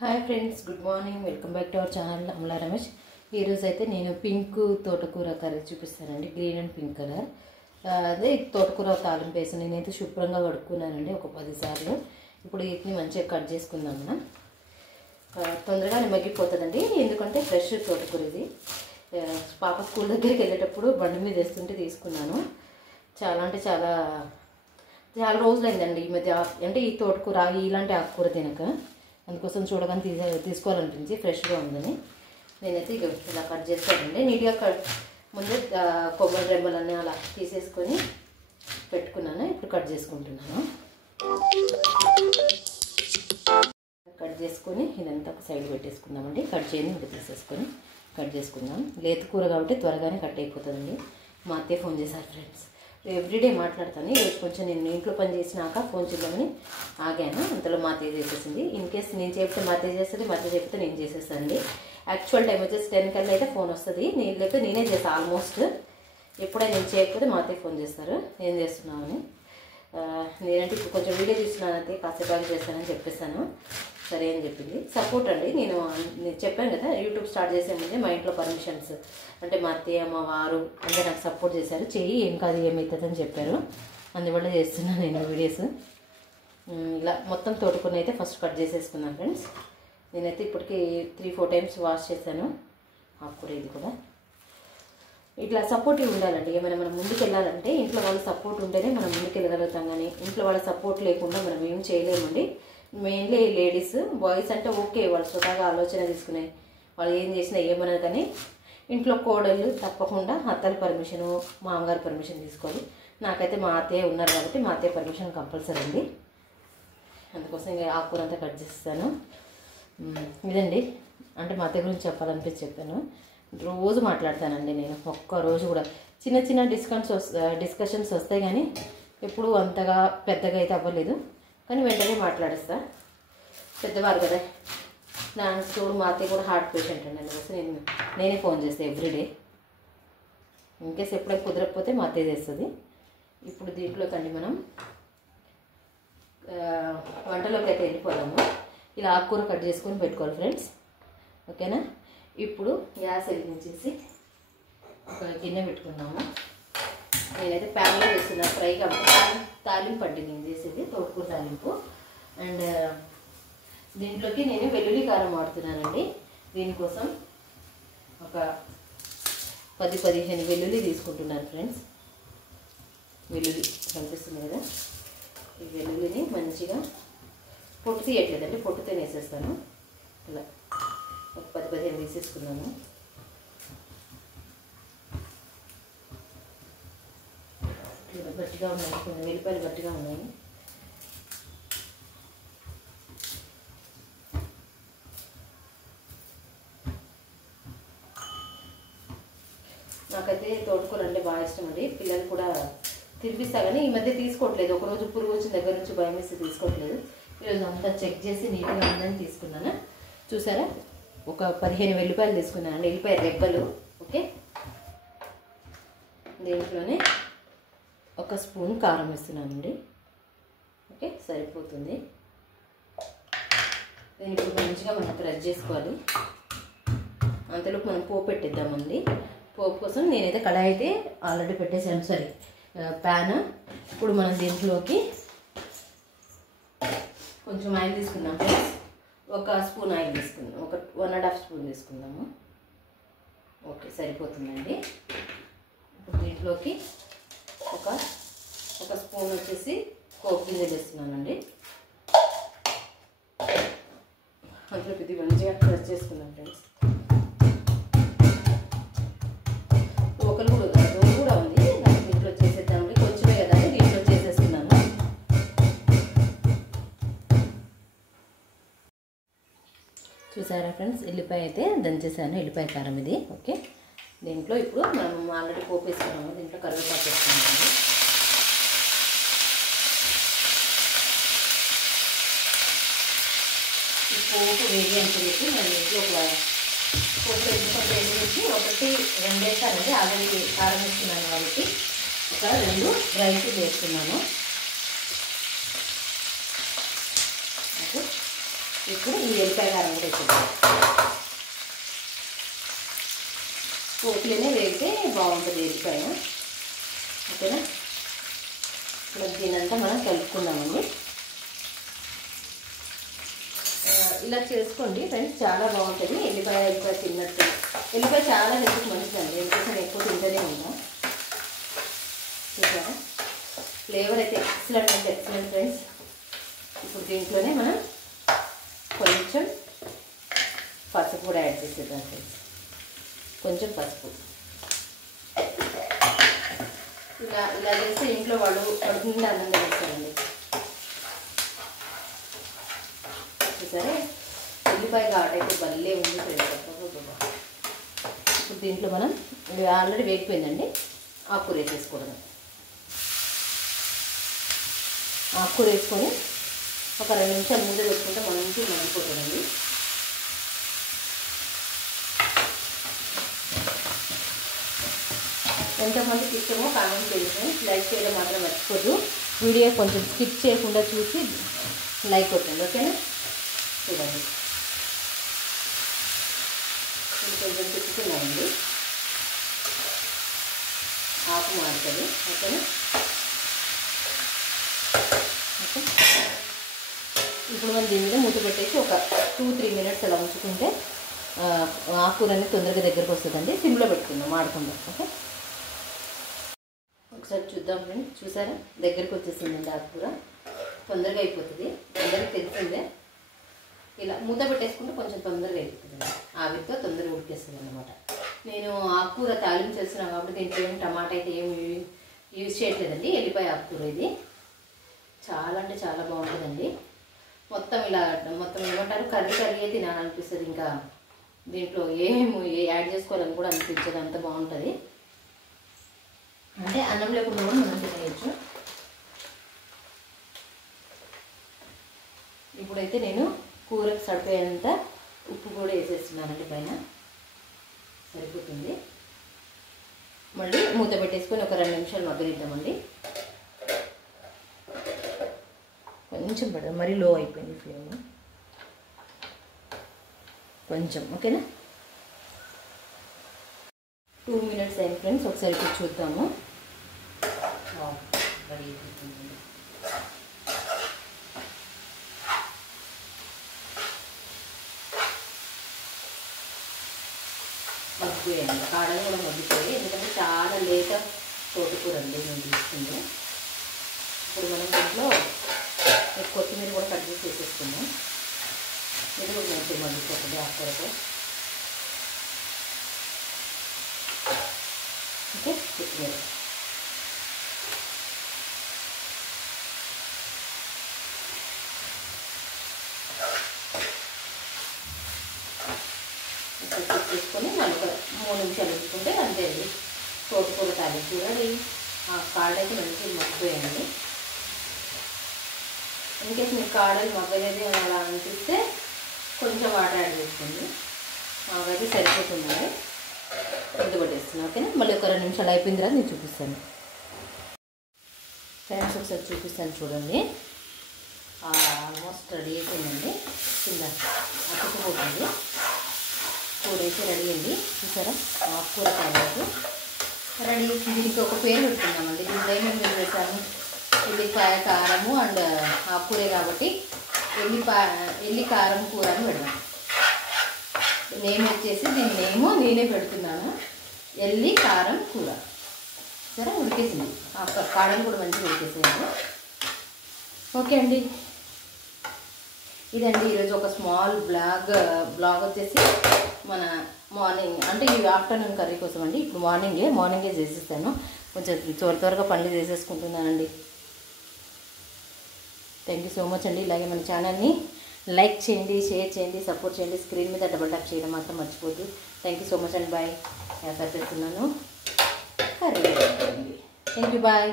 Hi friends, good morning. Welcome back to our channel Amala Ramesh. ఈరోజు అయితే నేను పింక్ తోటకూర కర్రీ చూపిస్తానండి. Green and pink colour. అదే తోటకూర తాలింపు వేసి నేనైతే శుభ్రంగా కడుక్కున్నానండి ఒక 10 సార్లు. ఇప్పుడు వీటిని మంచిగా కట్ చేసుకుందాం. మనం తొందరగానే మగ్గిపోతుందండి, ఎందుకంటే ఫ్రెష్ తోటకూర ఇది. పాప స్కూల్ దగ్గరికి వెళ్ళేటప్పుడు బండి మీద వేస్తుంటే తీసుకున్నాను. చాలా అంటే చాలా రోజులైందండి ఈ మధ్య. అంటే ఈ తోటకూర ఇలాంటి ఆకుకూర తినక, అందుకోసం చూడగానే తీసుకోవాలనిపించి ఫ్రెష్గా ఉందని నేనైతే ఇక ఇలా కట్ చేస్తానండి. నీట్గా ముందే కొబ్బరి రెమ్మలన్నీ అలా తీసేసుకొని పెట్టుకున్నాను. ఇప్పుడు కట్ చేసుకుంటున్నాను. కట్ చేసుకొని ఇదంతా ఒక సైడ్ పెట్టేసుకుందామండి. కట్ చేయండి, ఇంకా తీసేసుకొని కట్ చేసుకుందాం. లేత కూర కాబట్టి త్వరగానే కట్ అయిపోతుందండి. మా అత్తయ్య ఫోన్ చేశారు ఫ్రెండ్స్. ఎవ్రీడే మాట్లాడతాను. ఈరోజు కొంచెం నేను ఇంట్లో పని చేసినాక ఫోన్ చేద్దామని ఆగాను. అంతలో మా అత్తయ్య చేసేసింది. ఇన్ కేస్ నేను చెప్తే మా అత్తయ్య చేస్తుంది, మా అత్తయ్య చెప్తే నేను చేసేస్తానండి. యాక్చువల్ టైం వచ్చేసి 10 కల్లా అయితే ఫోన్ వస్తుంది. లేకపోతే నేనే చేస్తాను. ఆల్మోస్ట్ ఎప్పుడైనా నేను చేయకపోతే మా అత్తయ్య ఫోన్ చేస్తారు ఏం చేస్తున్నామని. నేనంటే ఇప్పుడు కొంచెం వీడియో తీస్తున్నాను, అయితే కాసేపు చేస్తానని చెప్పేస్తాను. సరే అని చెప్పింది. సపోర్ట్ అండి. నేను చెప్పాను కదా, యూట్యూబ్ స్టార్ట్ చేసే ముందే మా ఇంట్లో పర్మిషన్స్ అంటే మా అత్తయ్య, మా వారు అందరూ నాకు సపోర్ట్ చేశారు. చెయ్యి, ఏం కాదు, ఏమవుతుందని చెప్పారు. అందువల్ల చేస్తున్నాను నేను వీడియోస్. ఇలా మొత్తం తోటకూరని అయితే ఫస్ట్ కట్ చేసేసుకున్నాను ఫ్రెండ్స్. నేనైతే ఇప్పటికీ 3-4 టైమ్స్ వాష్ చేశాను. ఆకుకూర ఇది కూడా ఇట్లా సపోర్టివ్ ఉండాలండి. ఏమైనా మనం ముందుకు వెళ్ళాలంటే ఇంట్లో వాళ్ళ సపోర్ట్ ఉంటేనే మనం ముందుకు వెళ్ళగలుగుతాం. కానీ ఇంట్లో వాళ్ళ సపోర్ట్ లేకుండా మనం ఏం చేయలేమండి. Mainly ladies. బాయ్స్ అంటే ఓకే, వాళ్ళు స్వతహాగా ఆలోచన తీసుకునే వాళ్ళు ఏం చేసినా ఏమన్నా, కానీ ఇంట్లో కోడళ్ళు తప్పకుండా అత్తల పర్మిషను, మామగారి పర్మిషన్ తీసుకోవాలి. నాకైతే మా అత్తయ్య ఉన్నారు కాబట్టి మా అత్తయ్య పర్మిషన్ కంపల్సరీ అండి. అందుకోసం ఇంకా ఆకుకూర అంతా కట్ చేస్తాను. ఇదండి, అంటే మా అత్తయ్య గురించి చెప్పాలనిపించి చెప్పాను. రోజు మాట్లాడతానండి నేను. ఒక్కరోజు కూడా చిన్న చిన్న డిస్కషన్స్ వస్తాయి, కానీ ఎప్పుడు అంతగా పెద్దగా అయితే అవ్వలేదు. కానీ వెంటనే మాట్లాడేస్తా. పెద్దవారు కదా. దానికి తోడు మా అత్తయ్య కూడా హార్ట్ పేషెంట్ అండి. అందుకోసం నేనే ఫోన్ చేస్తాను ఎవ్రీడే. ఇన్కేస్ ఎప్పుడైనా కుదరకపోతే మా అత్తయ్య చేస్తుంది. ఇప్పుడు దీంట్లోకండి మనం వంటలోకి అయితే వెళ్ళిపోదాము. ఇలా ఆకుకూర కట్ చేసుకొని పెట్టుకోవాలి ఫ్రెండ్స్, ఓకేనా. ఇప్పుడు గ్యాస్ వెలిగించేసి ఒక గిన్నె పెట్టుకున్నాము. నేనైతే ప్యాన్లో వేస్తున్నా ఫ్రై కాబట్టి. తాలింపు అండి నేను చేసేది, తోటకూర తాలింపు. అండ్ దీంట్లోకి నేను వెల్లుల్లి కారం వాడుతున్నానండి. దీనికోసం ఒక 10-15 వెల్లుల్లి తీసుకుంటున్నాను ఫ్రెండ్స్. వెల్లుల్లి కనిపిస్తుంది కదా, ఈ వెల్లుల్లిని మంచిగా పొట్టు తీయట్లేదండి, పొట్టుతో వేసేస్తాను. ఇలా ఒక 10-15 తీసేసుకున్నాను. గట్టిగా ఉన్నాయి, కొన్ని వెల్లిపాయలు గట్టిగా ఉన్నాయి. నాకైతే తోటకూర అంటే బాగా ఇష్టం అండి. పిల్లలు కూడా తినిపిస్తా, కానీ ఈ మధ్య తీసుకోవట్లేదు. ఒకరోజు పురుగు వచ్చిన దగ్గర నుంచి భయం వేసి తీసుకోవట్లేదు. ఈరోజు అంతా చెక్ చేసి నీట్గా ఉందని తీసుకున్నాను. చూసారా, ఒక 15 వెల్లిపాయలు తీసుకున్నాను అండి, వెల్లిపాయ రెబ్బలు. ఓకే, దీంట్లోనే 1 స్పూన్ కారం వేస్తున్నానండి. ఓకే, సరిపోతుంది. దీన్ని ఇప్పుడు మంచిగా మనం క్రష్ చేసుకోవాలి. అంతలోపు మనం పోపు పెట్టిద్దామండి. పోపు కోసం నేనైతే కడాయి అయితే ఆల్రెడీ పెట్టేసాను, సారీ ప్యాన్. ఇప్పుడు మనం దీంట్లోకి కొంచెం ఆయిల్ తీసుకుందాం ఫ్రెండ్స్. 1 స్పూన్ ఆయిల్ తీసుకుందాం, 1.5 స్పూన్ తీసుకుందాము. ఓకే, సరిపోతుందండి. ఇప్పుడు దీంట్లోకి ఒక స్పూన్ వచ్చేసి పోపు గింజలు వేస్తున్నానండి. అందులో ఇది మంచిగా క్రష్ చేసుకుందాం ఫ్రెండ్స్. ఒకరు కూడా ఉంది, నాకు దీంట్లో చేసేద్దామండి. కొంచెమే కదా, దీంట్లో చేసేస్తున్నాను. చూసారా ఫ్రెండ్స్, ఎల్లిపాయ అయితే దంచేసాను, ఎల్లిపాయ కారం ఇది. ఓకే, దీంట్లో ఇప్పుడు మనం ఆల్రెడీ పోపు వేసుకున్నాము. దీంట్లో కరివేపాకు వేసుకున్నాము. ఈ పోపు వేడి అని చెప్పి నేను ఇంట్లో ఒక పోపు వేసి 1-2 వేస్తానండి. ఆల్రెడీ కారం వేసుకున్నాను కాబట్టి ఒక 2 డ్రై ఫ్రూట్స్ వేస్తున్నాను. ఈ ఇప్పుడు ఈ ఎల్లిపాయ కారం కూడా వేసేద్దాం. పోపులోనే వేస్తే బాగుంటుంది ఎల్లిపాయ. ఓకేనా, ఇప్పుడు దీనంతా మనం కలుపుకుందామండి. ఇలా చేసుకోండి ఫ్రెండ్స్, చాలా బాగుంటుంది. ఎల్లిపాయ తిన్నట్టు. ఎల్లిపాయ చాలా హెల్త్కి మంచిదండి, ఎందుకంటే ఎక్కువ తింటూనే ఉంటాం. చూసారా, ఫ్లేవర్ అయితే ఎక్సలెంట్ అంటే ఎక్సలెంట్ ఫ్రెండ్స్. ఇప్పుడు దీంట్లోనే మనం కొంచెం పసుపు కూడా యాడ్ చేసేద్దాం ఫ్రెండ్స్. కొంచెం పసుపు ఇలా ఇలా చేస్తే ఇంట్లో వాళ్ళు కడుపు నిండా అన్నంగా వేస్తారండి. చూసారే, ఉల్లిపాయ ఘాటైతే భలే ఉంది ఫ్రెండ్స్. ఇప్పుడు దీంట్లో మనం ఆల్రెడీ వేగిపోయిందండి, ఆకుకూర వేసేసుకోవడం. ఆకుకూర వేసుకొని ఒక 2 నిమిషాలు ముందే పెట్టుకుంటే మంచి మగ్గిపోతుందండి. ఎంతమందికి ఇష్టమో కామెంట్ చేయండి. లైక్ చేయడం మాత్రం మర్చిపోద్దు. వీడియో కొంచెం స్కిప్ చేయకుండా చూసి లైక్ కొట్టండి. ఓకేనా, చూడండి కొంచెం తిప్పుతున్నామండి, ఆకు మాడుతుంది. ఓకేనా, ఓకే. ఇప్పుడు మనం దీని మీద మూత పెట్టేసి ఒక 2-3 మినిట్స్ అలా ఉంచుకుంటే ఆకుకూరని తొందరగా దగ్గరకు వస్తుందండి. సిమ్లో పెట్టుకుందాం, మాడకుండా. ఓకే, ఒకసారి చూద్దాం ఫ్రెండ్స్. చూసారా, దగ్గరికి వచ్చేసిందండి ఆకుకూర. తొందరగా అయిపోతుంది, అందరికీ తెలిసిందే. ఇలా మూత పెట్టేసుకుంటే కొంచెం తొందరగా అయిపోతుంది, ఆవిరితో తొందరగా ఉడికేస్తుంది అన్నమాట. నేను ఆకుకూర తాలింపు చేస్తున్నాను కాబట్టి దీంట్లో ఏమి టమాటా అయితే ఏమి యూజ్ చేయట్లేదండి. ఎల్లిపాయ ఆకుకూర ఇది చాలా అంటే చాలా బాగుంటుందండి. మొత్తం ఇలా మొత్తం ఏమంటారు, కర్రీ తినాలనిపిస్తుంది. ఇంకా దీంట్లో ఏమి యాడ్ చేసుకోవాలని కూడా అనిపించదు, అంత బాగుంటుంది. అంటే అన్నం లేకుండా కూడా మనం తినేయచ్చు. ఇప్పుడైతే నేను కూరకు సరిపోయేంత ఉప్పు కూడా వేసేస్తున్నానండి, పైన సరిపోతుంది. మళ్ళీ మూత పెట్టేసుకొని ఒక 2 నిమిషాలు మగ్గనిద్దామండి. కొంచెం పడదు, మరీ లో అయిపోయింది ఫ్లేమ్ కొంచెం. ఓకేనా, 2 మినిట్స్ అయింది ఫ్రెండ్స్. ఒకసారి ఇప్పుడు చూద్దాము. రెడీ అయిపోతుంది. మగ్గిపోయాయి, కాడలు కూడా మగ్గిపోయాయి. ఎందుకంటే చాలా లేత తోటకూర అండి నేను తీసుకుంది. ఇప్పుడు మనం దీంట్లో కొత్తిమీర కూడా కట్ చేసి వేసేసుకుందాం. ఇది కూడా మంచిగా మగ్గిపోతుంది ఆకుకూరతో. ఓకే, కొత్తిమీర తీసుకొని మళ్ళీ 3 నిమిషాలు ఉంచుకుంటే అంతే అండి. తోటకూర తాలింపు చూడండి, ఆ కాడైతే మంచిగా మగ్గిపోయాయండి. ఇన్కేస్ మీకు కాడలు మగ్గలేదు అని అలా అనిపిస్తే కొంచెం వాటర్ యాడ్ చేసుకోండి, మాకైతే సరిపోతుందండి. ఎంత పట్టేస్తున్నాను. ఓకేనా, మళ్ళీ ఒక 2 నిమిషాలు అయిపోయిన తర్వాత నేను చూపిస్తాను ఫ్రెండ్స్. ఒకసారి చూపిస్తాను చూడండి. ఆల్మోస్ట్ రెడీ అయిపోయిందండి. కింద అతుక్కుపోతుంది. కూర అయితే రెడీ అయింది. చూసారా, ఆకుకూర తాలింపు రెడీ. దీనికి ఒక పేరు పెట్టుకున్నామండి. దీంట్లో ఏమేమి వేసాము, ఎల్లిపాయ కారము అండ్ ఆకుకూరే కాబట్టి ఎల్లి కారం కూర అని పెడదాం. నేమ్ వచ్చేసి దీని నేమో నేనే పెడుతున్నాను, ఎల్లి కారం కూర. సరే, ఉడికేసింది. కారం కూడా మంచిగా ఉడికేసేయండి. ఓకే అండి, ఇదండి ఈరోజు ఒక స్మాల్ బ్లాగ్ వచ్చేసి మన మార్నింగ్ అంటే ఈ ఆఫ్టర్నూన్ కర్రీ కోసం అండి. ఇప్పుడు మార్నింగే చేసేస్తాను. కొంచెం త్వరగా పనులు చేసేసుకుంటున్నానండి. థ్యాంక్ యూ సో మచ్ అండి. ఇలాగే మన ఛానల్ని లైక్ చేయండి, షేర్ చేయండి, సపోర్ట్ చేయండి. స్క్రీన్ మీద డబల్ ట్యాప్ చేయడం మాత్రం మర్చిపోద్దు. థ్యాంక్ యూ సో మచ్ అండి. బాయ్. సరిపెడుతున్నాను కర్రీ. Thank you, bye.